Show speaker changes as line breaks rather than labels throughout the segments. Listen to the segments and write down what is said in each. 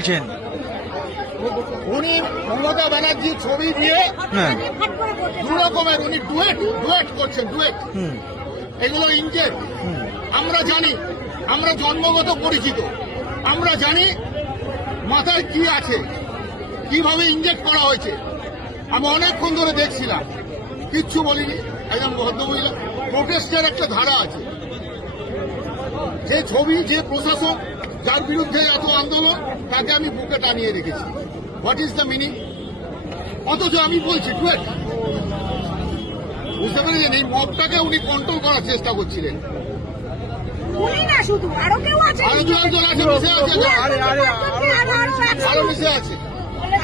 বলছেন?
উনি মমতা ব্যানার্জির ছবি দিয়ে
হ্যাঁ।
দু রকমের উনি ডুয়েট ডুয়েট করছেন ডুয়েট এগুলো ইনজেক্ট আমরা জানি আমরা জন্মগত পরিচিত। আমরা জানি মাথায় কি আছে কীভাবে ইনজেক্ট করা হয়েছে। আমি অনেকক্ষণ ধরে দেখছিলাম। কিচ্ছু বলিনি। একজন ভদ্রমহিলা প্রোটেস্টের একটা ধারা আছে। যে ছবি যে প্রশাসন যার বিরুদ্ধে এত আন্দোলন তাকে আমি বুকে টানিয়ে রেখেছি। হোয়াট ইজ দ্য মিনিং অথচ আমি বলছি ডুয়েট বুঝতে পেরেছেন? এই মবটাকে উনি কন্ট্রোল করার চেষ্টা করছিলেন।
আরও আছে।
আরও দু একজন আছে মিশে আছে।
আরে আরে
আরও মিশে আছে।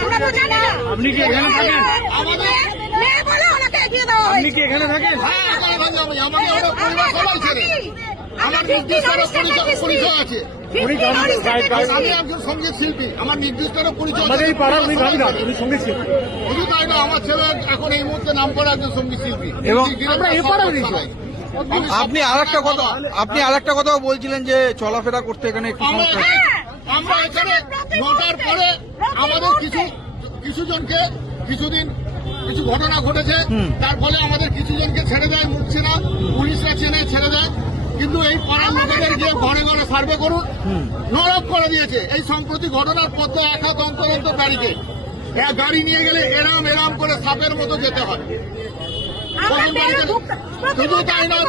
আমরা তো জানি না।
আপনি কি এখানে থাকেন? আপনি কি এখানে থাকেন?
হ্যাঁ আমি আমাকে আমার পরিবার সবাই ছেড়ে আমার নির্দিষ্ট পরিচয় আছে। আমি একজন সংগীত শিল্পী। আমার নির্দিষ্ট পরিচয় শুধু তাই না আমার ছেলে এখন এই মুহূর্তে নাম করা একজন সংগীত শিল্পী।
এবং আপনি আর একটা কথা আপনি আর একটা কথাও বলছিলেন যে চলাফেরা করতে এখানে একটু সমস্যা
আমরা এখানে নটার পরে আমাদের কিছু কিছু জনকে কিছুদিন কিছু ঘটনা ঘটেছে। তার ফলে আমাদের কিছু জনকে ছেড়ে দেয় মুখছে না পুলিশরা চেনে ছেড়ে দেয়। কিন্তু এই পাড়ার লোকেদের গিয়ে ঘরে ঘরে সার্ভে করুন। নরক করে দিয়েছে। এই সম্প্রতি ঘটনার পর তো এক হাত অন্তর অন্তর ব্যারিকেড গাড়ি নিয়ে গেলে এরাম এরাম করে সাপের মতো যেতে হয়। শুধু তাই নয়।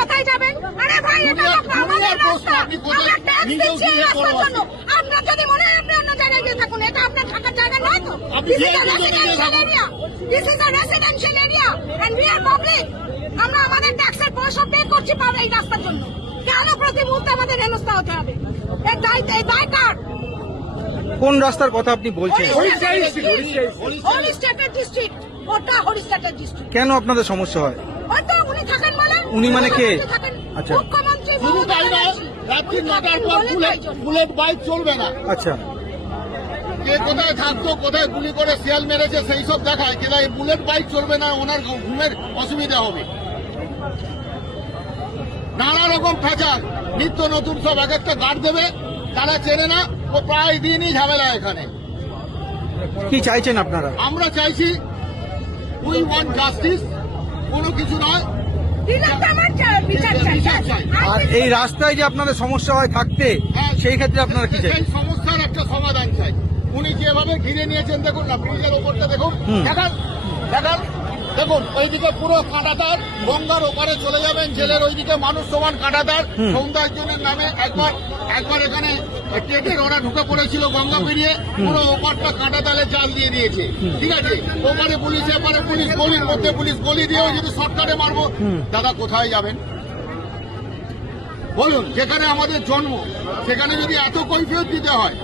আরে
প্রশ্ন, আপনি কোথায় নিজেও গিয়ে।
আপনার যদি মনে হয় আপনি অন্য জায়গায় গিয়ে থাকুন, এটা আপনার থাকার জায়গা নয় তো। we are public. আমরা আমাদের ট্যাক্সের পয়সা পে করছি পাবে এই রাস্তার জন্য। কেন প্রতি মুহূর্তে আমাদের হেনস্থা হতে হবে এর দায় এই দায় কার
কোন রাস্তার কথা আপনি বলছেন।
হরিস্টেটের ডিস্ট্রিক্ট ওটা হরিস্টেটের ডিস্ট্রিক্ট
কেন আপনাদের সমস্যা হয়
হয়তো উনি থাকেন বলে
উনি মানে কে? আচ্ছা।
মুখ্যমন্ত্রী।
রাত্রি নটার পর। বুলেট বাইক চলবে না
আচ্ছা
কে কোথায় থাকতো কোথায় গুলি করে শিয়াল মেরেছে সেই সব দেখায় কিন্তু বুলেট বাইক চলবে না ওনার ঘুমের অসুবিধা হবে নানা রকম ফ্যাচার। নিত্য নতুন সব এক একটা গার্ড দেবে তারা চেনে না ও প্রায় দিনই ঝামেলা এখানে।
কি চাইছেন আপনারা?
আমরা চাইছি উই ওয়ান্ট জাস্টিস কোনো কিছু নয়।
আর এই রাস্তায় যে আপনাদের সমস্যা হয় থাকতে
হ্যাঁ,
সেই ক্ষেত্রে আপনারা কি চাই
এই সমস্যার একটা সমাধান চাই। উনি যেভাবে ঘিরে নিয়েছেন দেখুন না ব্রিজের ওপরটা দেখুন। দেখান দেখান। দেখুন ওইদিকে পুরো কাঁটাতার গঙ্গার ওপারে চলে যাবেন জেলের ওইদিকে মানুষ সমান কাঁটাতার।
হুম।
সৌন্দর্যনের নামে একবার একবার এখানে টেকের ওরা ঢুকে পড়েছিল গঙ্গা পেরিয়ে পুরো ওপারটা কাঁটাতালে জাল দিয়ে দিয়েছে। ঠিক আছে? ওপারে পুলিশ এপারে পুলিশ গলির মধ্যে পুলিশ গলি দিয়েও যদি শর্টকাটে মারবো দাদা কোথায় যাবেন? বলুন যেখানে আমাদের জন্ম সেখানে যদি এত কৈফিয়ত দিতে হয়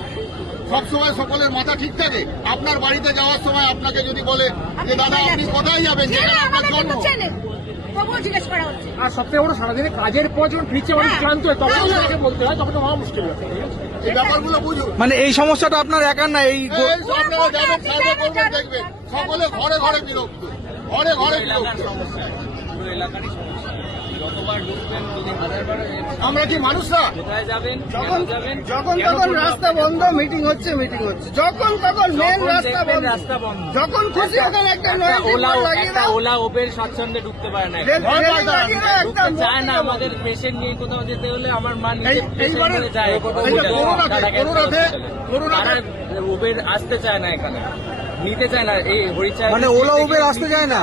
সবসময় সকলের মাথা ঠিক থাকে। আপনার বাড়িতে যাওয়ার সময় আপনাকে যদি বলে যে দাদা আপনি কোথায় যাবেন?
চেনে,
যেখানে আপনার
আর সবথেকে বড় সারাদিনে কাজের পর যখন ফিরছে অনেক ক্লান্ত হয় তখন তাকে বলতে হয় তখন তো হওয়া মুশকিল
এই ব্যাপারগুলো বুঝুন।
মানে এই সমস্যাটা আপনার একার না এই
আপনারা যাবেন সার্ভে করবেন দেখবেন। সকলে ঘরে ঘরে বিরক্ত। ঘরে ঘরে বিরক্ত। আমরা কি মানুষরা?
যখন যখন তখন রাস্তা বন্ধ মিটিং হচ্ছে মিটিং হচ্ছে। যখন তখন মেন রাস্তা বন্ধ।
রাস্তা বন্ধ।
যখন খুশি ওখানে একটা নয়
ওলা একটা ওলা ওবের স্বাচ্ছন্দ্যে ঢুকতে পারে না। ঢুকতে চায় না আমাদের পেশেন্ট নিয়ে কোথাও যেতে হলে আমার মা নিজে
এইবারে-
যায়।
করোনাতে- করোনাতে-
উবের আসতে চায় না এখানে। নিতে চায় না এই হরিচাঁদ
মানে ওলা উবের আসতে চায় না?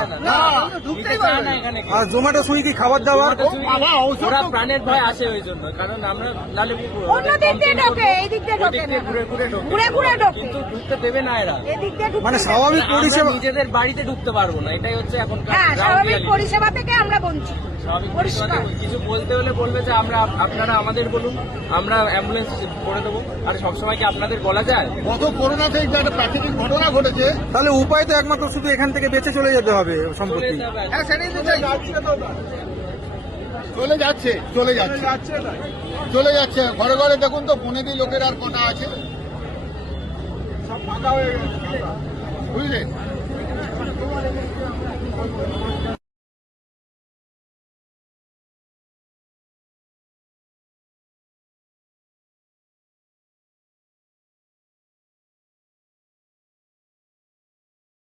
চায় না। এখানে
আর জোম্যাটো সুইগি খাবার দাবার?
ওরা প্রাণের ভয় আসে ওই জন্য কারণ আমরা নালে
অন্য দিক দিয়ে ঢোকে, এই দিক দিয়ে ঢোকে না।
ঘুরে ঘুরে ঢোকে।
ঘুরে ঘুরে ঢোকে।
কিন্তু ঢুকতে দেবে না এরা।
মানে স্বাভাবিক পরিষেবা
নিজেদের বাড়িতে ঢুকতে পারব না এটাই হচ্ছে এখন
হ্যাঁ স্বাভাবিক পরিষেবা থেকে আমরা বঞ্চিত। পরিষ্কার।
কিছু বলতে হলে বলবে যে আমরা আপনারা আমাদের বলুন আমরা অ্যাম্বুলেন্স করে দেবো। আর সবসময় কি আপনাদের বলা যায়?
গত করোনা থেকে একটা প্রাকৃতিক ঘটনা ঘটেছে
তাহলে উপায় তো একমাত্র শুধু এখান থেকে বেঁচে চলে যেতে হবে সম্পত্তি
হ্যাঁ সেটাই তো চাই।
চলে যাচ্ছে চলে যাচ্ছে। চলে যাচ্ছে। ঘরে ঘরে দেখুন তো বনেদি লোকের আর কটা আছে। বুঝলেন